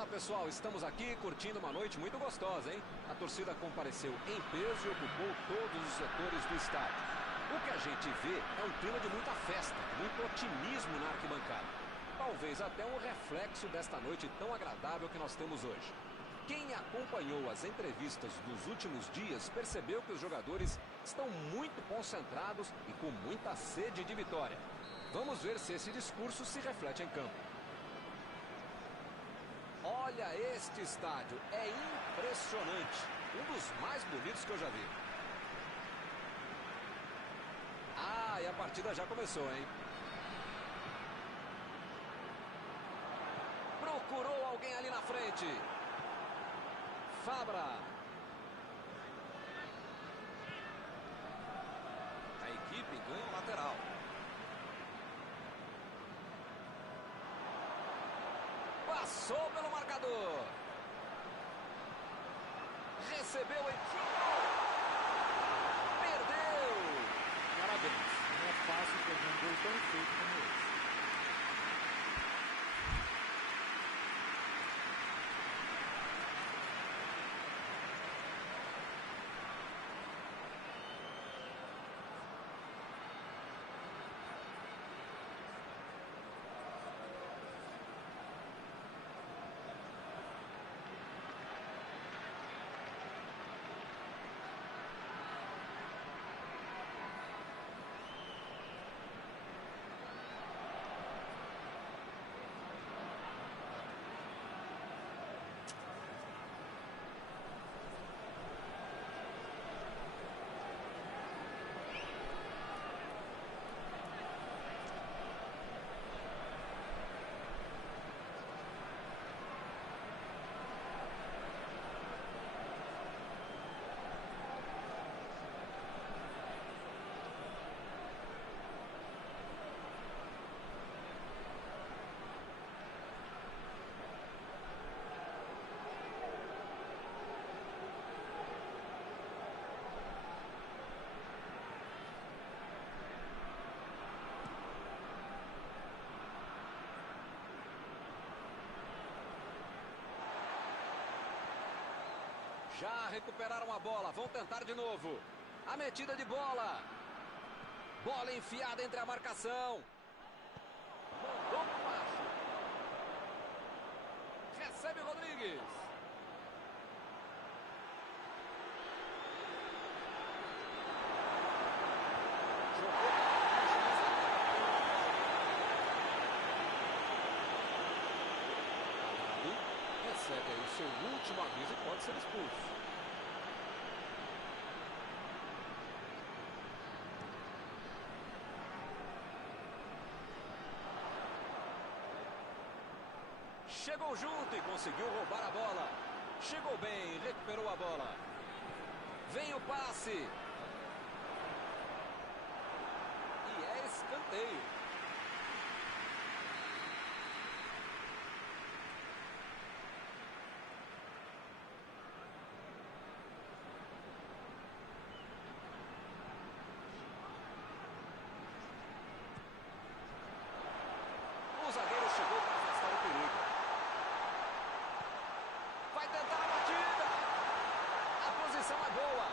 Olá pessoal, estamos aqui curtindo uma noite muito gostosa, hein? A torcida compareceu em peso e ocupou todos os setores do estádio. O que a gente vê é um clima de muita festa, muito otimismo na arquibancada. Talvez até um reflexo desta noite tão agradável que nós temos hoje. Quem acompanhou as entrevistas dos últimos dias percebeu que os jogadores estão muito concentrados e com muita sede de vitória. Vamos ver se esse discurso se reflete em campo. Olha este estádio, é impressionante, um dos mais bonitos que eu já vi. Ah, e a partida já começou, hein? Procurou alguém ali na frente. Fabra. A equipe ganha o lateral. Passou pelo marcador. Recebeu em... Perdeu. Parabéns. Não é fácil perder um gol tão feito como esse. Já recuperaram a bola, vão tentar de novo. A metida de bola. Bola enfiada entre a marcação. Mandou para baixo. Recebe o Rodrigues. Jogou. Recebe aí o seu último aviso e pode ser expulso. Chegou junto e conseguiu roubar a bola. Chegou bem, recuperou a bola. Vem o passe. E é escanteio. O zagueiro chegou para afastar o perigo. Vai tentar a batida. A posição é boa.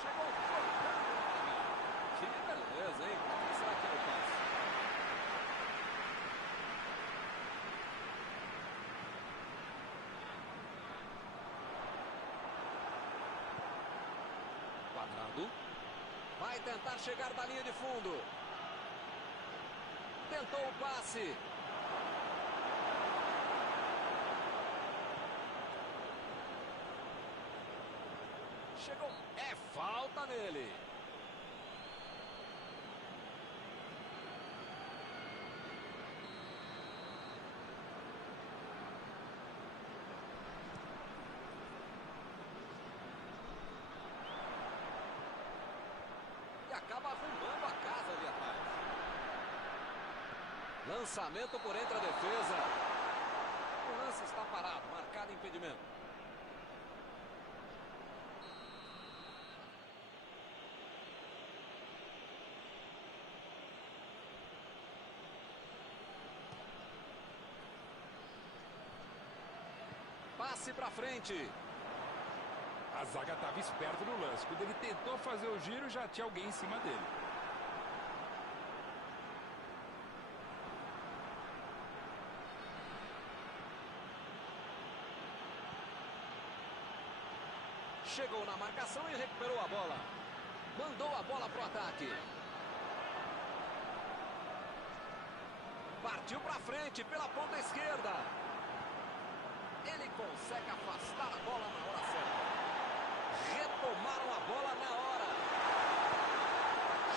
Chegou cortando. Que beleza, hein? Quem será que é o passe? Quadrado. Vai tentar chegar da linha de fundo. Tentou o passe. Chegou. É falta nele. E acaba arrumando a casa ali atrás. Lançamento por entre a defesa. O lance está parado, marcado impedimento. passe para frente. A zaga estava esperta no lance. Quando ele tentou fazer o giro, já tinha alguém em cima dele. Chegou na marcação e recuperou a bola. Mandou a bola pro ataque. Partiu para frente pela ponta esquerda. Ele consegue afastar a bola na hora certa. Retomaram a bola na hora.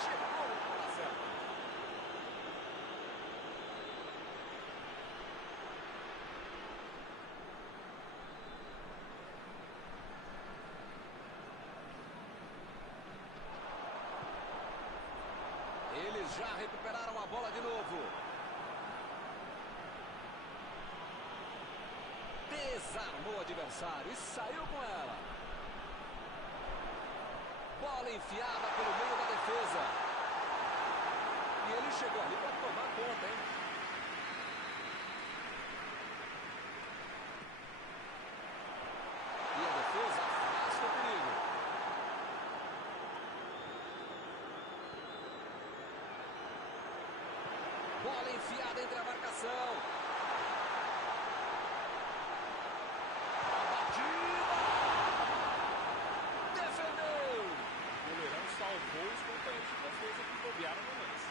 Chegou na hora certa. Eles já recuperaram a bola de novo. Desarmou o adversário e saiu com ela. Bola enfiada pelo meio da defesa. E ele chegou ali para tomar conta, hein? E a defesa afasta o perigo. Bola enfiada entre a marcação. Salvou os companheiros de defesa que bobearam no lance.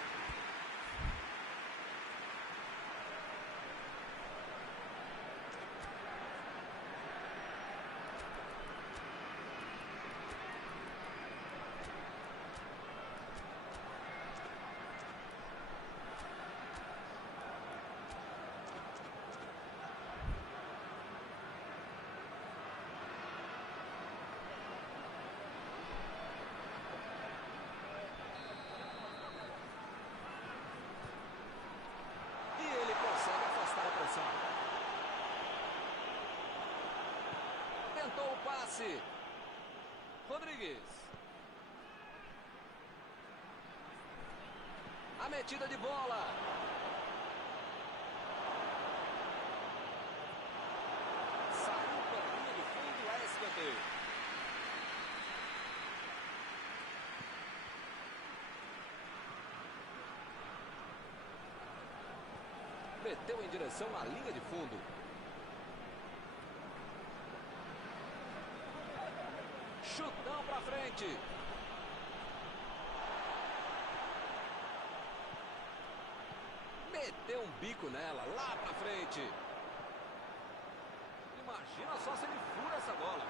Tentou o passe. Rodrigues. A metida de bola. Saiu pela linha de fundo, é escanteio. Meteu em direção à linha de fundo. Chutão pra frente. Meteu um bico nela, lá pra frente. Imagina só se ele fura essa bola.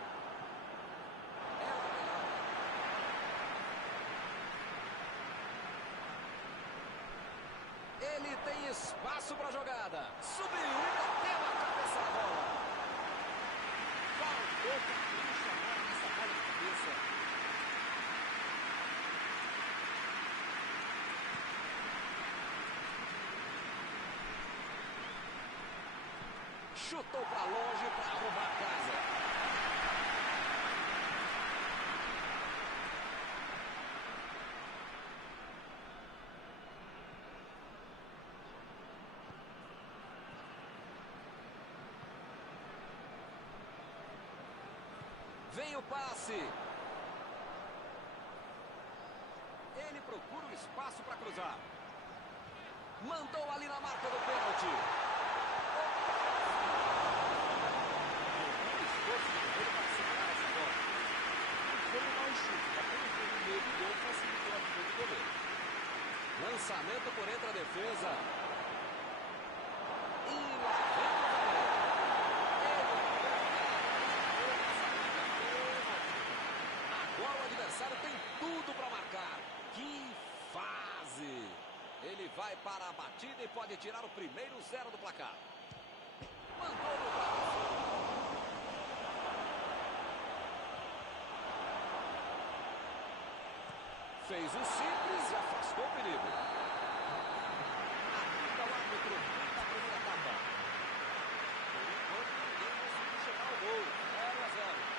Ele tem espaço pra jogada. Subiu e meteu a cabeça na bola. Faltou capricho agora nessa bola de cabeça. Chutou pra longe pra arrumar a casa. Vem o passe. Ele procura o espaço para cruzar. Mandou ali na marca do pênalti. O esforço do goleiro para segurar essa bola. Foi um mau chute, bateu no meio do gol, facilitou a vida do goleiro. Lançamento por entre a defesa. E lá vem o goleiro. Agora o adversário tem tudo para marcar. Que fase! Ele vai para a batida e pode tirar o primeiro 0 do placar. Mandou no braço. Fez o simples e afastou o perigo. Apita o árbitro da primeira etapa. Por enquanto ninguém conseguiu chegar ao gol. 0-0.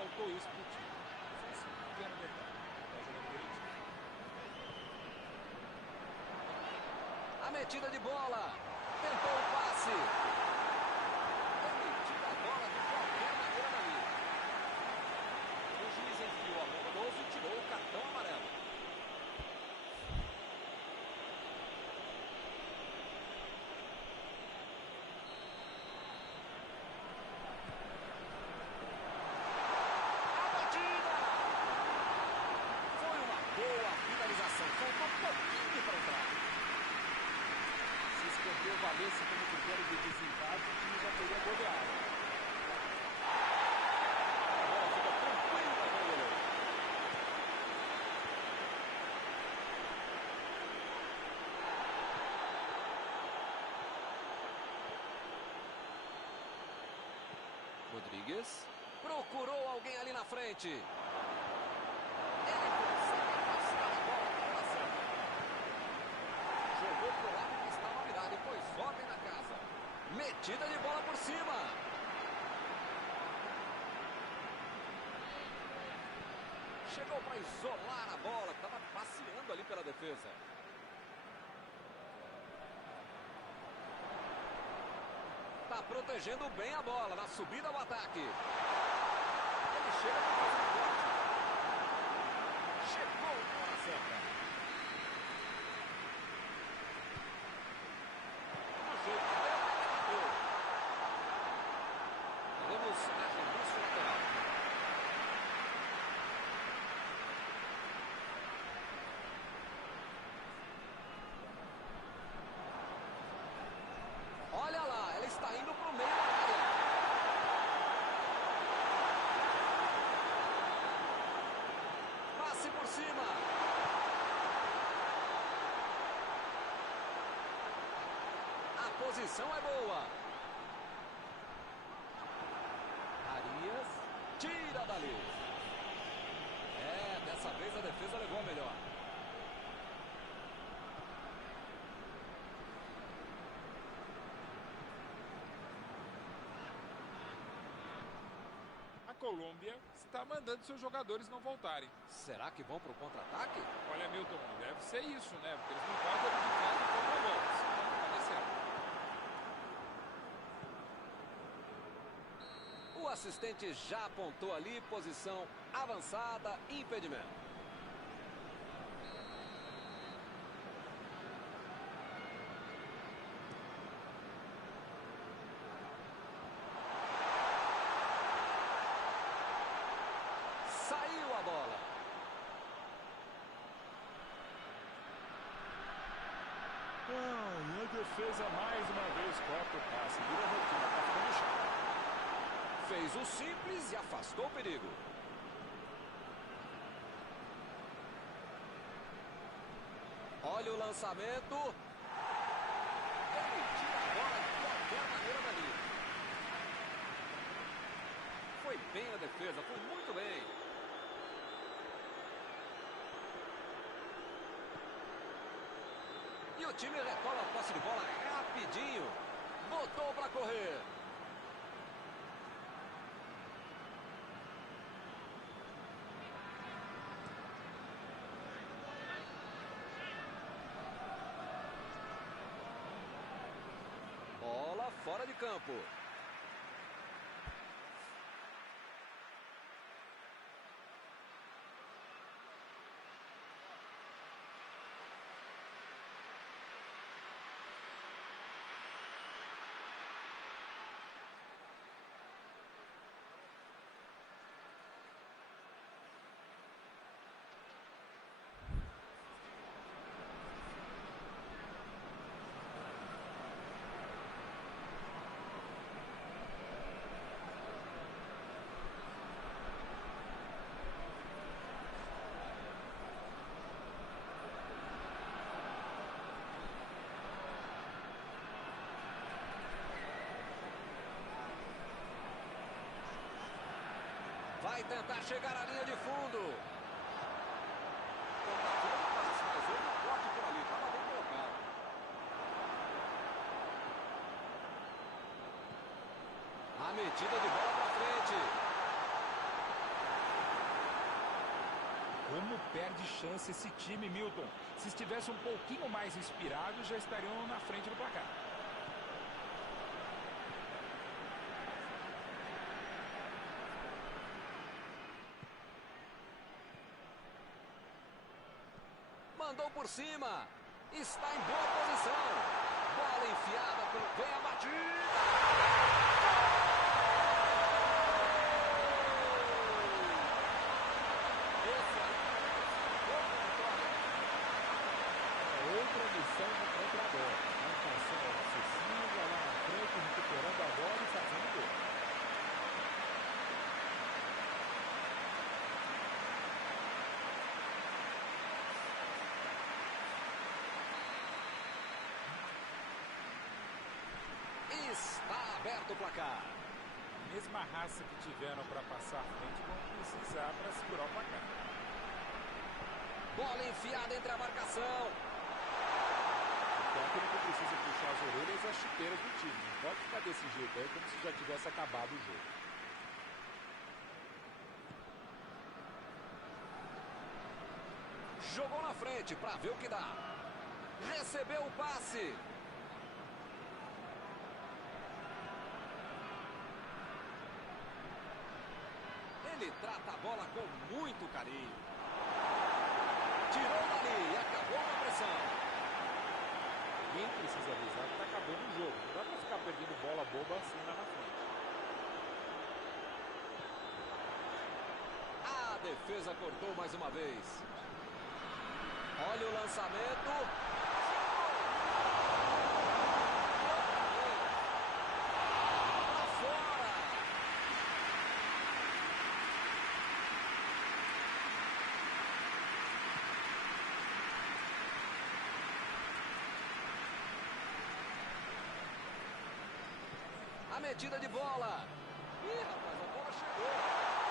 faltou isso pro time. Esse é um pequeno detalhe. Tá jogando direitinho. A metida de bola. Tentou o passe. Ele tira a bola de qualquer maneira dali. O juiz enfiou a mão no bolso e tirou o cartão amarelo. A batida! Foi uma boa finalização. Faltou um pouquinho para entrar. Se escanteio valesse como critério de desempate, o time já teria goleado. A bola fica tranquila com o goleiro. Rodrigues procurou alguém ali na frente. Ele consegue afastar a bola para a certa. Jogou pro lado que estava virado e pôs ordem na casa. Metida de bola por cima. Chegou para isolar a bola, que estava passeando ali pela defesa. Está protegendo bem a bola na subida ao ataque. Ele chega para fazer o corte. Chegou na hora certa. No jeito que deu, ele bateu. Teremos arremesso lateral. Olha lá, ela está indo para o meio da área. Passe por cima. A posição é boa. Arias tira dali. Dessa vez a defesa levou a melhor. A Colômbia está mandando seus jogadores não voltarem. Será que vão para o contra-ataque? Olha, Milton, deve ser isso, né? Porque eles não podem abdicar do contra-golpe, senão não vai dar certo. O assistente já apontou ali, posição avançada, impedimento. Saiu a bola. A defesa mais uma vez corta o passe. Vira rotina, tá ficando chato. Fez o simples e afastou o perigo. Olha o lançamento. Ele tira a bola de qualquer maneira dali. Foi bem na defesa, foi muito bem. E o time retoma a posse de bola rapidinho. Botou para correr. Bola fora de campo. Vai tentar chegar à linha de fundo. Tentativa de passe, mas houve um corte por ali. Estava bem colocado. A metida de bola para frente. Como perde chance esse time, Milton. Se estivesse um pouquinho mais inspirado, já estariam na frente do placar. Mandou por cima. Está em boa posição. Bola enfiada. Vem a batida. Outra missão no contra-bola. Marcação excessiva lá na frente, recuperando a bola e fazendo gol. Está aberto o placar. Mesma raça que tiveram para passar à frente, vão precisar para segurar o placar. Bola enfiada entre a marcação. O técnico precisa puxar as orelhas e as chuteiras do time. Não pode ficar desse jeito aí, como se já tivesse acabado o jogo. Jogou na frente para ver o que dá. Recebeu o passe. Ele trata a bola com muito carinho. Tirou dali e acabou com a pressão. Quem precisa avisar que está acabando o jogo. Não dá para ficar perdendo bola boba assim lá na frente. A defesa cortou mais uma vez. Olha o lançamento. Pra fora. A metida de bola. Ih, rapaz, a bola chegou.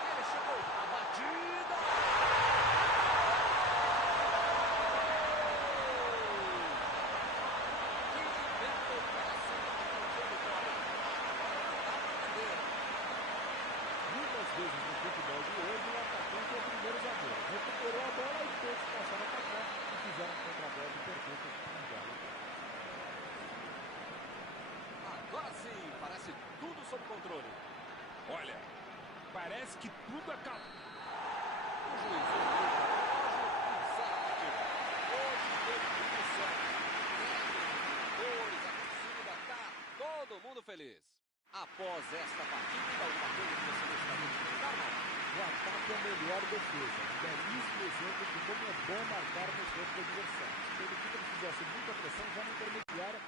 Ele chegou. A batida. Que belo passe de vitória. Agora não dá pra perder. Muitas vezes no futebol de hoje, o atacante é o primeiro zagueiro. Recuperou a bola e todos passaram a atacar e fizeram um contra-golpe perfeito. Um belo gol. Agora sim, parece tudo sob controle. Olha, parece que tudo acabou. O juiz ouviu o relógio e encerra a partida. Hoje deu tudo certo. Técnicos, a torcida, tá todo mundo feliz. Após esta partida, alguma coisa que você gostaria de comentar, não? O ataque é a melhor defesa. Um belíssimo exemplo de como é bom marcar no campo do adversário. Se ele fizesse muita pressão já na intermediária,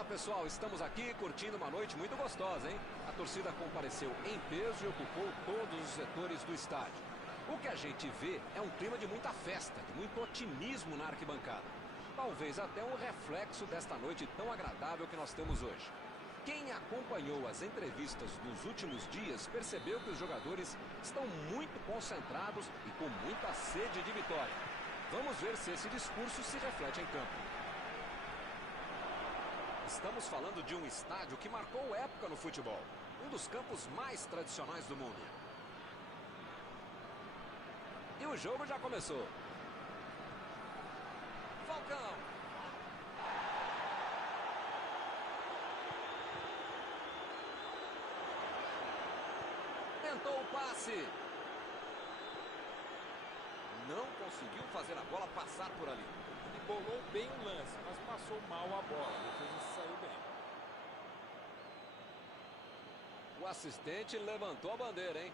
Olá pessoal, estamos aqui curtindo uma noite muito gostosa, hein? A torcida compareceu em peso e ocupou todos os setores do estádio. O que a gente vê é um clima de muita festa, de muito otimismo na arquibancada. Talvez até um reflexo desta noite tão agradável que nós temos hoje. Quem acompanhou as entrevistas dos últimos dias percebeu que os jogadores estão muito concentrados e com muita sede de vitória. Vamos ver se esse discurso se reflete em campo. Estamos falando de um estádio que marcou época no futebol. Um dos campos mais tradicionais do mundo. E o jogo já começou. Falcão. Tentou o passe. Não conseguiu fazer a bola passar por ali. Ele bolou bem o lance, mas passou mal a bola. A defesa saiu bem. O assistente levantou a bandeira, hein?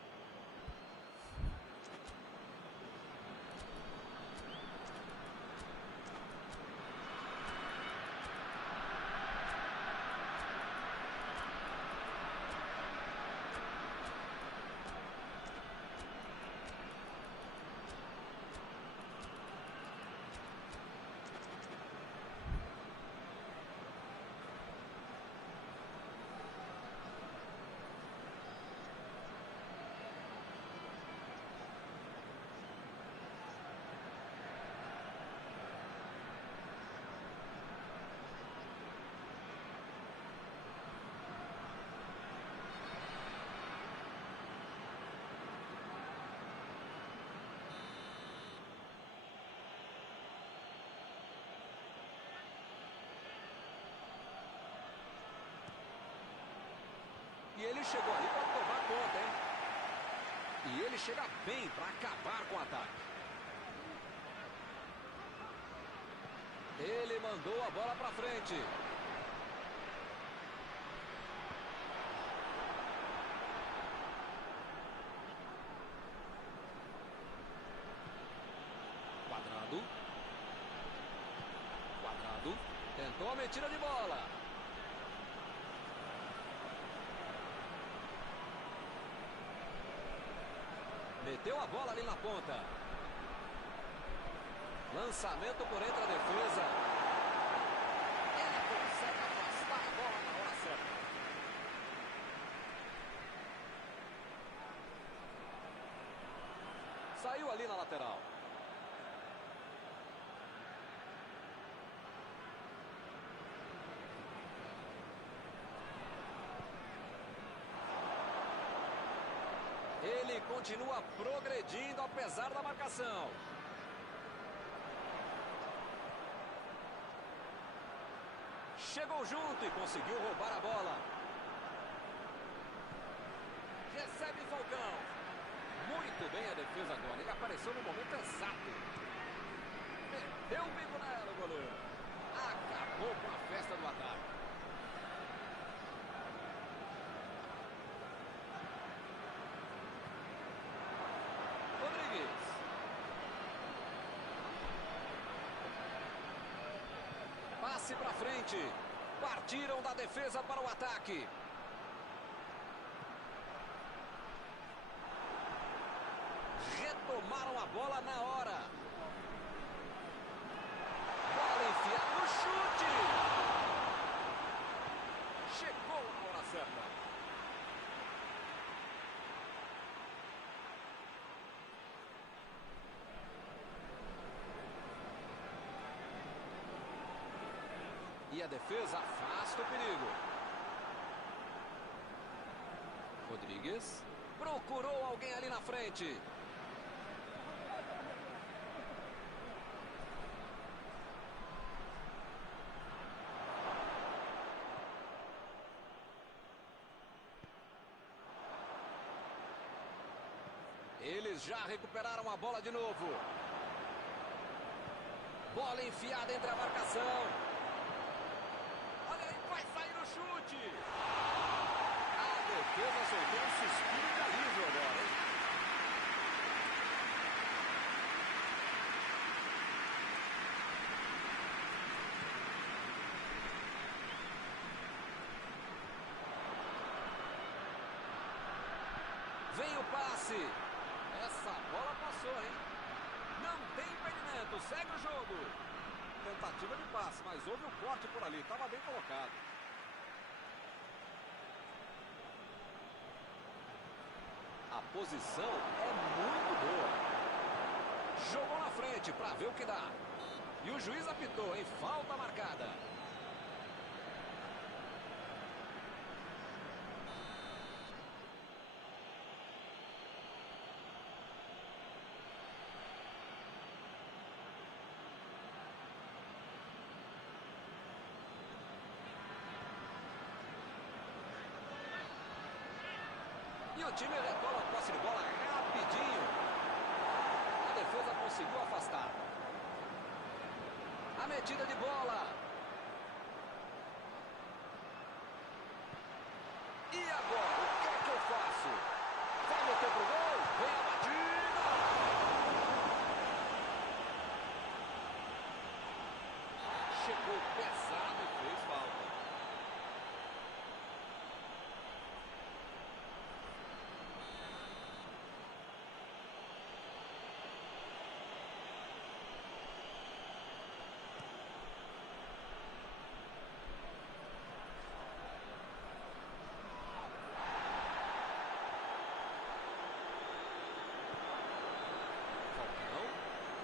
E ele chegou ali para tomar conta, hein? E ele chega bem para acabar com o ataque. Ele mandou a bola para frente. Quadrado. Quadrado. Tentou a metida de bola. Meteu a bola ali na ponta. Lançamento por entre a defesa. Ele consegue afastar a bola na hora certa. Saiu ali na lateral. Ele continua progredindo apesar da marcação. Chegou junto e conseguiu roubar a bola. Recebe Falcão. Muito bem a defesa agora. Ele apareceu no momento exato. Meteu o bico nela, o goleiro. Acabou com a festa do ataque. Passe para frente. Partiram da defesa para o ataque. Retomaram a bola na hora. Bola enfiada no chute. Chegou na hora certa. E a defesa afasta o perigo. Rodrigues procurou alguém ali na frente. Eles já recuperaram a bola de novo. Bola enfiada entre a marcação. Chute! A defesa soltou um suspiro de alívio agora, hein? passe. Essa bola passou, hein? Não tem impedimento, segue o jogo. Tentativa de passe, mas houve um corte por ali, estava bem colocado. A posição é muito boa. Jogou na frente para ver o que dá. E o juiz apitou, hein? Falta marcada. E o time retoma a posse de bola rapidinho. A defesa conseguiu afastar. A metida de bola. E agora, o que é que eu faço? Vai meter pro gol? Vem a batida! Chegou pesado e fez falta.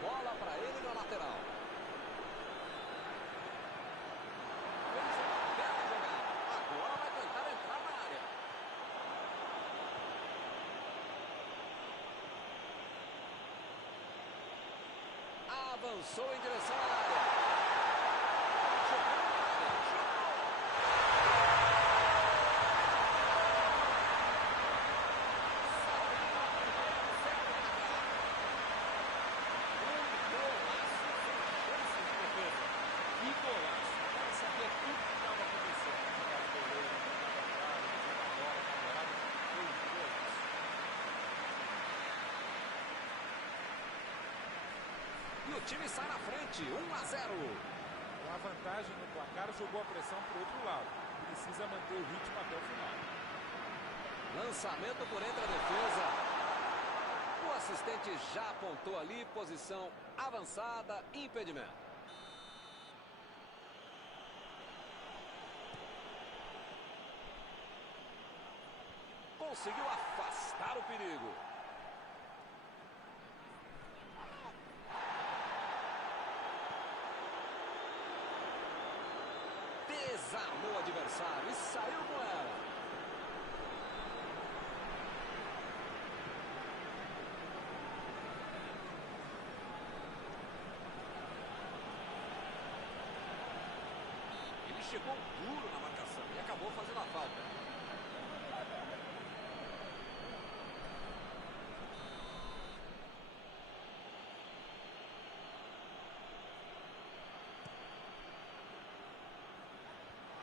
Bola para ele na lateral. Fez uma bela jogada. Agora vai tentar entrar na área. Avançou em direção à área. Chegou na área. Chutou. E o time sai na frente, 1-0. Com a vantagem no placar, jogou a pressão para o outro lado. Precisa manter o ritmo até o final. Lançamento por entre a defesa. O assistente já apontou ali, posição avançada, impedimento. Conseguiu afastar o perigo. Desarmou o adversário e saiu com ela. Ele chegou duro na marcação e acabou fazendo a falta.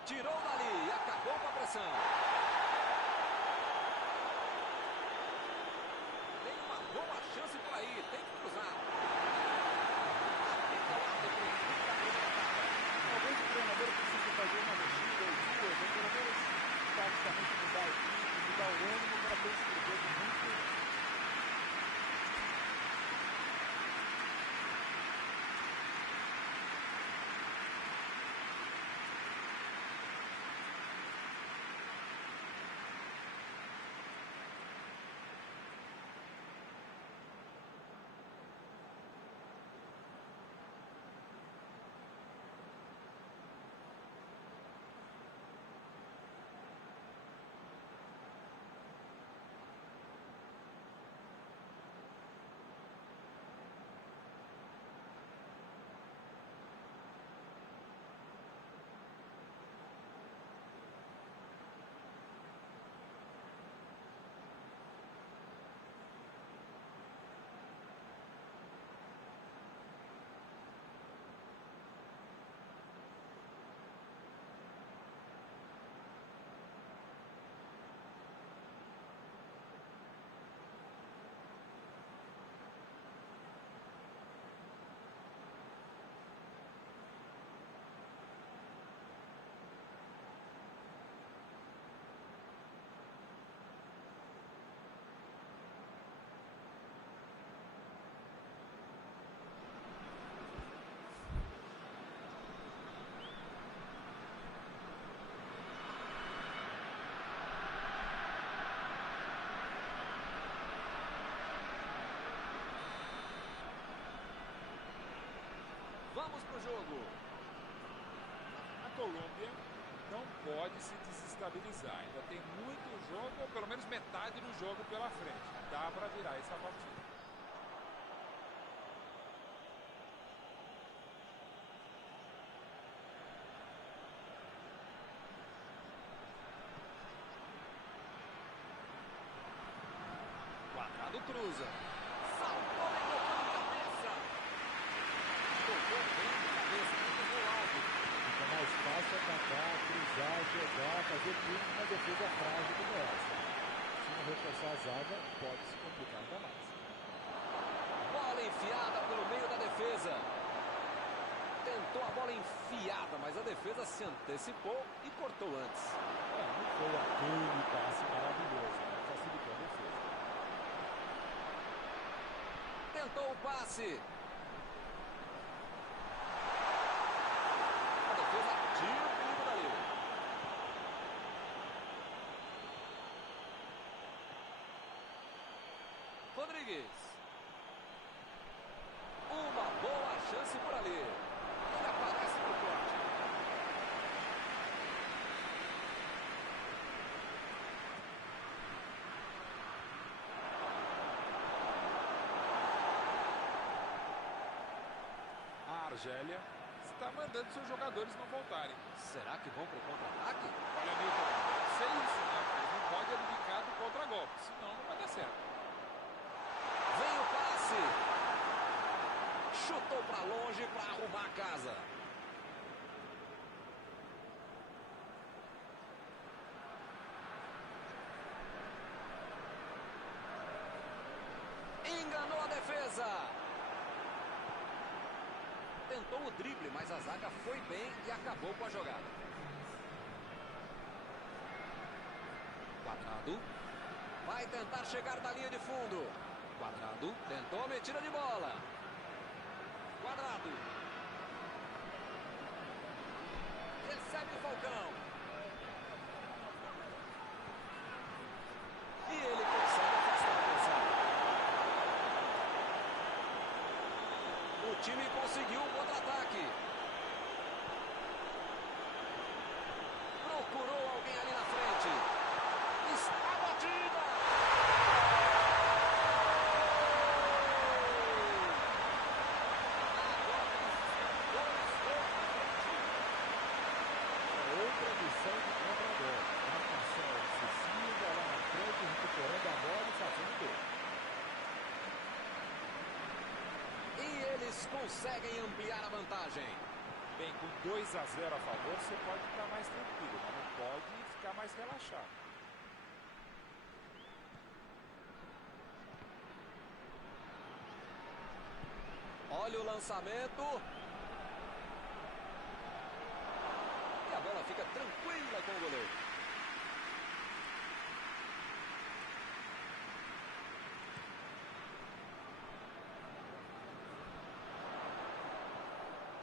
Tirou dali e acabou com a pressão. Tem uma boa chance por aí, tem que cruzar. Talvez o treinador precise fazer uma mexida ou duas, ou pelo menos praticamente mudar a equipe, mudar o ânimo para ter esse jogo muito. pro jogo. A Colômbia não pode se desestabilizar. Ainda tem muito jogo, ou pelo menos metade do jogo pela frente. Dá para virar essa partida. Quadrado cruza. Saltou e tocou de cabeça. Tocou bem de cabeça, muito gol alto. Fica mais fácil atacar, cruzar, jogar, fazer tudo numa defesa frágil como essa. Se não reforçar a zaga, pode se complicar ainda mais. Bola enfiada pelo meio da defesa. Tentou a bola enfiada, mas a defesa se antecipou e cortou antes. Não foi aquele passe maravilhoso, mas facilitou a defesa. Tentou o passe. A defesa tira o perigo dali. Rodrigues. Uma boa chance por ali. Ele aparece pro corte. A Argélia está mandando seus jogadores não voltarem. Será que vão pro contra-ataque? Olha, Milton, eu sei isso, né? Mas não pode abdicar do contra-golpe, senão não vai dar certo. Vem o passe. Chutou pra longe pra arrumar a casa. Enganou a defesa. Tentou o drible, mas a zaga foi bem e acabou com a jogada. Quadrado. Vai tentar chegar da linha de fundo. Quadrado. Tentou a metida de bola. Quadrado. Recebe o Falcão. E ele consegue afastar o adversário. O time conseguiu um contra-ataque. Procurou alguém ali na frente. Está batida. Outra missão de contra-golpe. Marcação excessiva lá na frente, recuperando a bola e fazendo gol. E eles conseguem ampliar a vantagem. Bem, com 2-0 a favor, você pode ficar mais tranquilo, mas não pode ficar mais relaxado. Olha o lançamento. E a bola fica tranquila com o goleiro.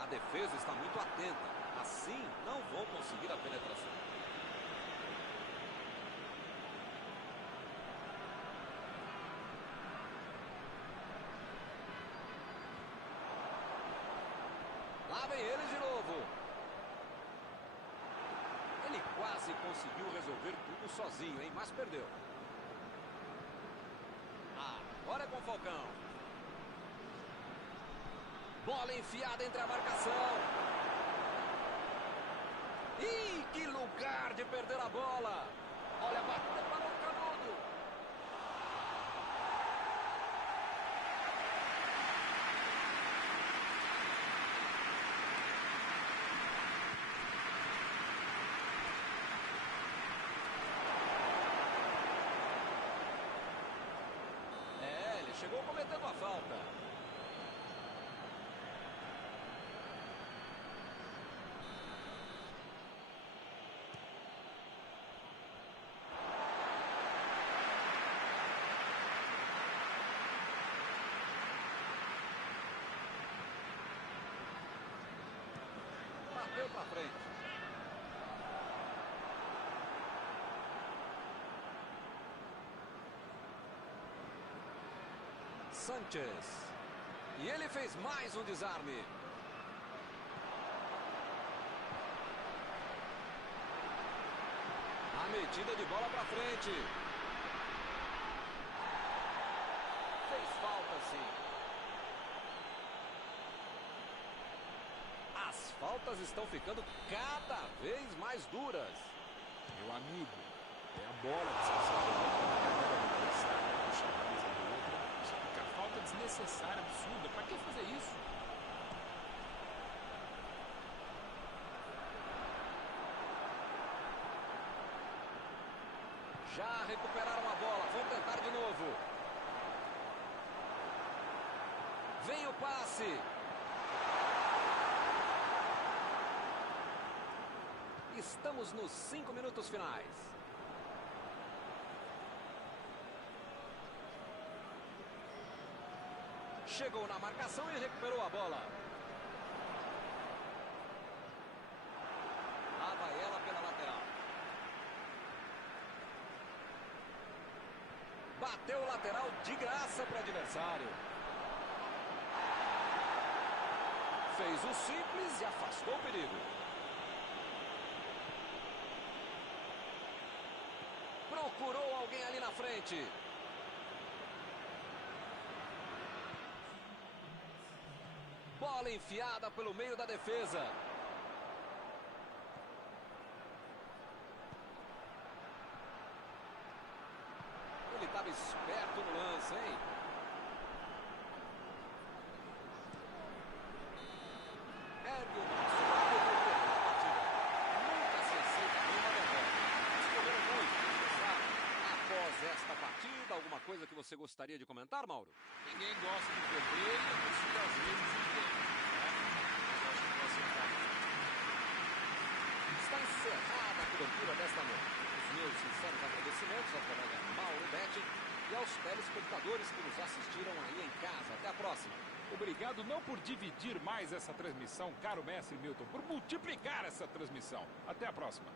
A defesa está muito atenta. Assim, não vão conseguir a penetração. Lá vem eles de novo. Ele quase conseguiu resolver tudo sozinho, hein? Mas perdeu. Agora é com o Falcão. Bola enfiada entre a marcação. Ih, que lugar de perder a bola. Olha, bateu para o Canudo. Ele chegou cometendo a falta. Bateu para frente. Sanchez. E ele fez mais um desarme. Metida de bola para frente. Fez falta, sim. As faltas estão ficando cada vez mais duras. Meu amigo, é a bola que você sabe na carreira do adversário, puxa a camisa do outro. Isso fica falta desnecessária, absurda. Pra que fazer isso? Já recuperaram a bola, vão tentar de novo. Vem o passe. Estamos nos 5 minutos finais. Chegou na marcação e recuperou a bola. Lá vai ela pela lateral. Bateu o lateral de graça para o adversário. Fez o simples e afastou o perigo. Procurou alguém ali na frente. Bola enfiada pelo meio da defesa. Ele estava esperto no lance, hein? Ergue o braço para devolver a partida. Nunca se aceita uma derrota. Eles correram muito, sabe? Após esta partida, alguma coisa que você gostaria de comentar, Mauro? Ninguém gosta de perder e a torcida às vezes entende, né? Mas eu acho que vai acertar. Está encerrada a cobertura desta noite. Os meus sinceros agradecimentos ao colega Mauro Betti e aos telespectadores que nos assistiram aí em casa. Até a próxima. Obrigado não por dividir mais essa transmissão, caro mestre Milton, por multiplicar essa transmissão. Até a próxima.